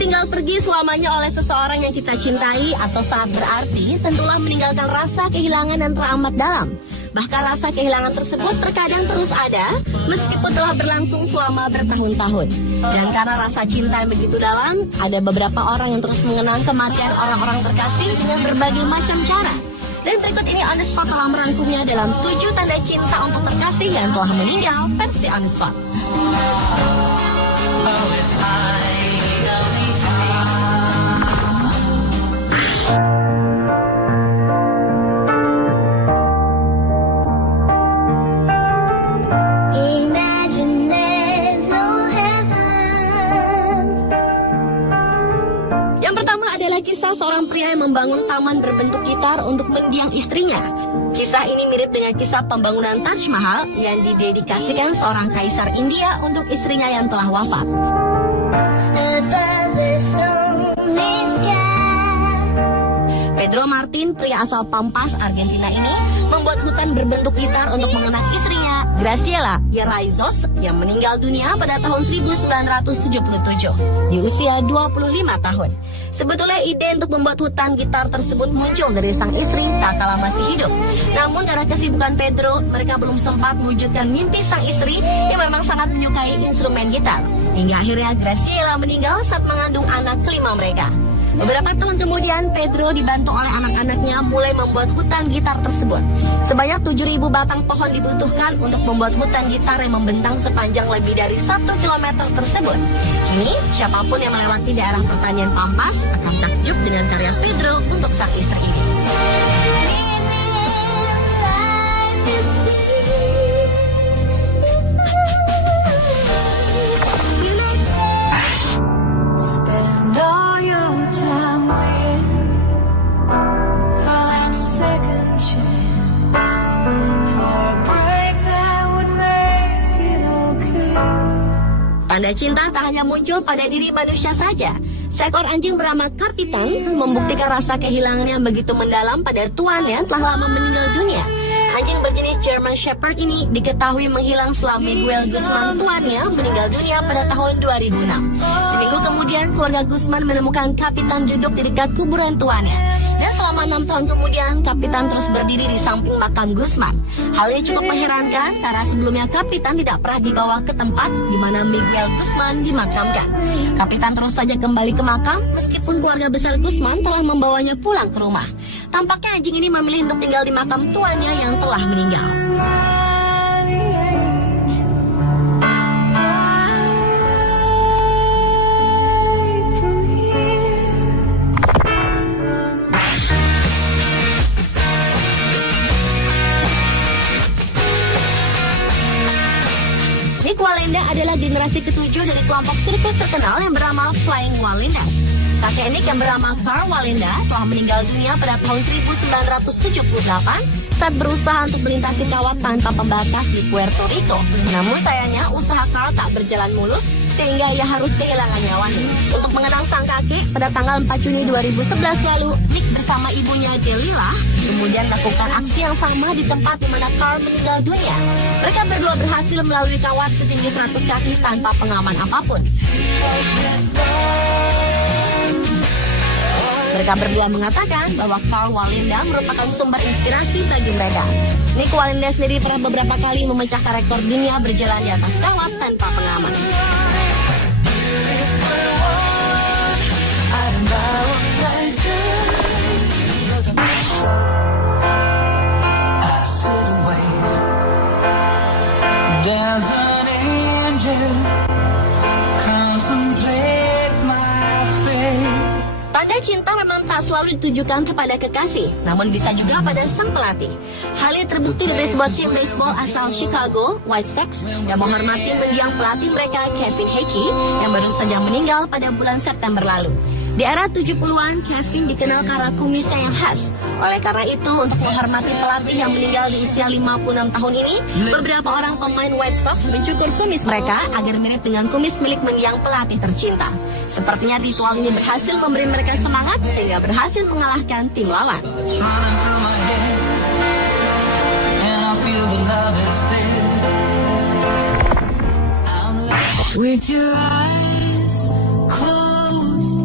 Ditinggal pergi selamanya oleh seseorang yang kita cintai atau sangat berarti, tentulah meninggalkan rasa kehilangan yang teramat dalam. Bahkan rasa kehilangan tersebut terkadang terus ada, meskipun telah berlangsung selama bertahun-tahun. Dan karena rasa cinta yang begitu dalam, ada beberapa orang yang terus mengenang kematian orang-orang terkasih dengan berbagai macam cara. Dan berikut ini On The Spot telah merangkumnya dalam 7 tanda cinta untuk terkasih yang telah meninggal versi On The Spot. Kisah seorang pria yang membangun taman berbentuk gitar untuk mendiang istrinya. Kisah ini mirip dengan kisah pembangunan Taj Mahal yang didedikasikan seorang kaisar India untuk istrinya yang telah wafat. Pedro Martin, pria asal Pampas, Argentina ini, membuat hutan berbentuk gitar untuk mengenang istrinya, Graciela Yerayzos, yang meninggal dunia pada tahun 1977 di usia 25 tahun. Sebetulnya ide untuk membuat hutan gitar tersebut muncul dari sang istri tak kala masih hidup. Namun karena kesibukan Pedro, mereka belum sempat mewujudkan mimpi sang istri yang memang sangat menyukai instrumen gitar. Hingga akhirnya Graciela meninggal saat mengandung anak kelima mereka. Beberapa tahun kemudian, Pedro dibantu oleh anak-anaknya mulai membuat hutan gitar tersebut. Sebanyak 7.000 batang pohon dibutuhkan untuk membuat hutan gitar yang membentang sepanjang lebih dari 1 kilometer tersebut. Kini, siapapun yang melewati daerah pertanian Pampas akan takjub dengan karya Pedro untuk sang istri ini. Tanda cinta tak hanya muncul pada diri manusia saja. Seekor anjing bernama Kapitan membuktikan rasa kehilangan yang begitu mendalam pada tuannya setelah lama meninggal dunia. Anjing berjenis German Shepherd ini diketahui menghilang setelah Miguel Guzman, tuannya, meninggal dunia pada tahun 2006. Seminggu kemudian, keluarga Guzman menemukan Kapitan duduk di dekat kuburan tuannya. Dan selama 6 tahun kemudian, Kapitan terus berdiri di samping makam Guzman. Hal ini cukup mengherankan karena sebelumnya Kapitan tidak pernah dibawa ke tempat di mana Miguel Guzman dimakamkan. Kapitan terus saja kembali ke makam meskipun keluarga besar Guzman telah membawanya pulang ke rumah. Tampaknya anjing ini memilih untuk tinggal di makam tuannya yang telah meninggal. Nick Wallenda adalah generasi ketujuh dari kelompok sirkus terkenal yang bernama Flying Wallendas. Kakek Nick yang bernama Carl Wallenda telah meninggal dunia pada tahun 1978 saat berusaha untuk melintasi kawat tanpa pembatas di Puerto Rico. Namun sayangnya usaha Carl tak berjalan mulus sehingga ia harus kehilangan nyawanya. Untuk mengenang sang kakek, pada tanggal 4 Juni 2011 lalu, Nick bersama ibunya Delilah kemudian melakukan aksi yang sama di tempat di mana Carl meninggal dunia. Mereka berdua berhasil melalui kawat setinggi 100 kaki tanpa pengaman apapun. Mereka berdua mengatakan bahwa Carl Wallenda merupakan sumber inspirasi bagi mereka. Nick Wallenda sendiri pernah beberapa kali memecahkan rekor dunia berjalan di atas kawat tanpa pengaman. Tanda cinta memang tak selalu ditujukan kepada kekasih, namun bisa juga pada sang pelatih. Hal ini terbukti dari sebuah tim baseball asal Chicago, White Sox, yang menghormati mendiang pelatih mereka Kevin Hickey yang baru saja meninggal pada bulan September lalu. Di era 70-an, Kevin dikenal karena kumisnya yang khas. Oleh karena itu, untuk menghormati pelatih yang meninggal di usia 56 tahun ini, beberapa orang pemain White Sox mencukur kumis mereka agar mirip dengan kumis milik mendiang pelatih tercinta. Sepertinya ritual ini berhasil memberi mereka semangat sehingga berhasil mengalahkan tim lawan. With your eyes closed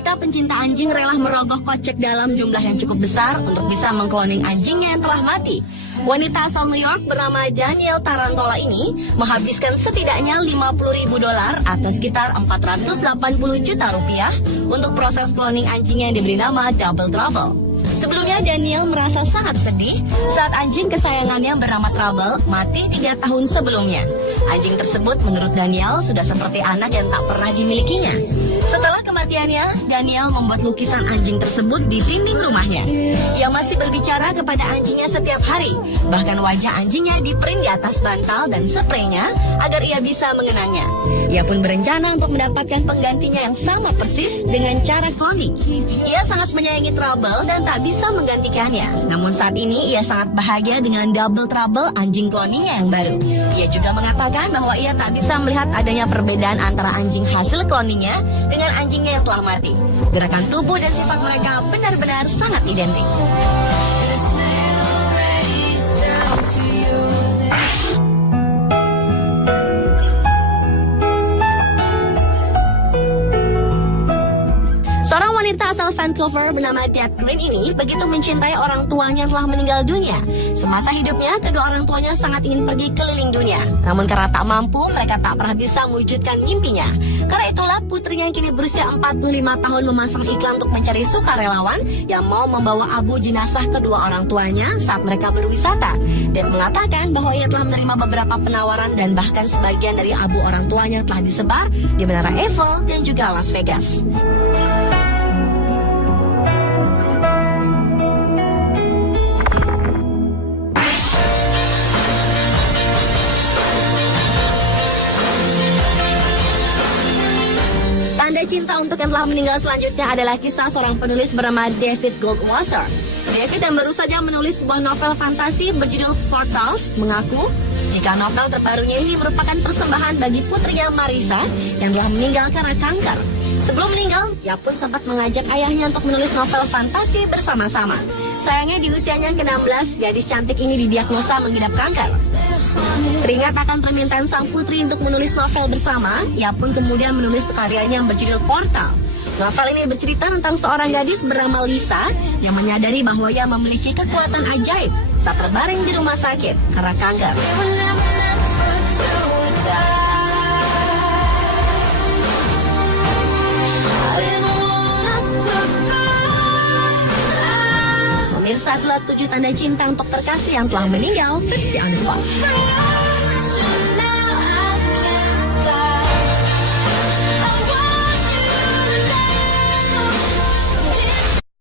wanita pencinta anjing rela merogoh kocek dalam jumlah yang cukup besar untuk bisa mengkloning anjingnya yang telah mati. Wanita asal New York bernama Danielle Tarantola ini menghabiskan setidaknya $50.000 atau sekitar 480 juta rupiah untuk proses cloning anjingnya yang diberi nama Double Trouble. Sebelumnya Danielle merasa sangat sedih saat anjing kesayangannya bernama Trouble mati 3 tahun sebelumnya. Anjing tersebut menurut Danielle sudah seperti anak yang tak pernah dimilikinya. Setelah kematiannya, Danielle membuat lukisan anjing tersebut di dinding rumahnya. Ia masih berbicara kepada anjingnya setiap hari. Bahkan wajah anjingnya diprint di atas bantal dan spraynya agar ia bisa mengenangnya. Ia pun berencana untuk mendapatkan penggantinya yang sama persis dengan cara cloning. Ia sangat menyayangi Trouble dan tak bisa menggantikannya. Namun saat ini ia sangat bahagia dengan Double Trouble anjing cloningnya yang baru. Ia juga mengatakan bahwa ia tak bisa melihat adanya perbedaan antara anjing hasil cloningnya dengan anjingnya yang telah mati. Gerakan tubuh dan sifat mereka benar-benar sangat identik. Seorang wanita asal Vancouver bernama Deb Green ini begitu mencintai orang tuanya yang telah meninggal dunia. Semasa hidupnya, kedua orang tuanya sangat ingin pergi keliling dunia. Namun karena tak mampu, mereka tak pernah bisa mewujudkan mimpinya. Karena itulah putrinya yang kini berusia 45 tahun memasang iklan untuk mencari sukarelawan yang mau membawa abu jenazah kedua orang tuanya saat mereka berwisata. Deb mengatakan bahwa ia telah menerima beberapa penawaran dan bahkan sebagian dari abu orang tuanya telah disebar di Menara Eiffel dan juga Las Vegas. Tanda cinta untuk yang telah meninggal selanjutnya adalah kisah seorang penulis bernama David Goldwasser. David yang baru saja menulis sebuah novel fantasi berjudul Portals mengaku jika novel terbarunya ini merupakan persembahan bagi putrinya Marissa yang telah meninggal karena kanker. Sebelum meninggal, ia pun sempat mengajak ayahnya untuk menulis novel fantasi bersama-sama. Sayangnya di usianya ke-16, gadis cantik ini didiagnosa mengidap kanker. Teringat akan permintaan sang putri untuk menulis novel bersama, ia pun kemudian menulis karyanya yang berjudul Portal. Novel ini bercerita tentang seorang gadis bernama Lisa yang menyadari bahwa ia memiliki kekuatan ajaib saat terbaring di rumah sakit karena kanker. Pemirsa, itulah 7 tanda cinta untuk terkasih yang telah meninggal versi on the spot.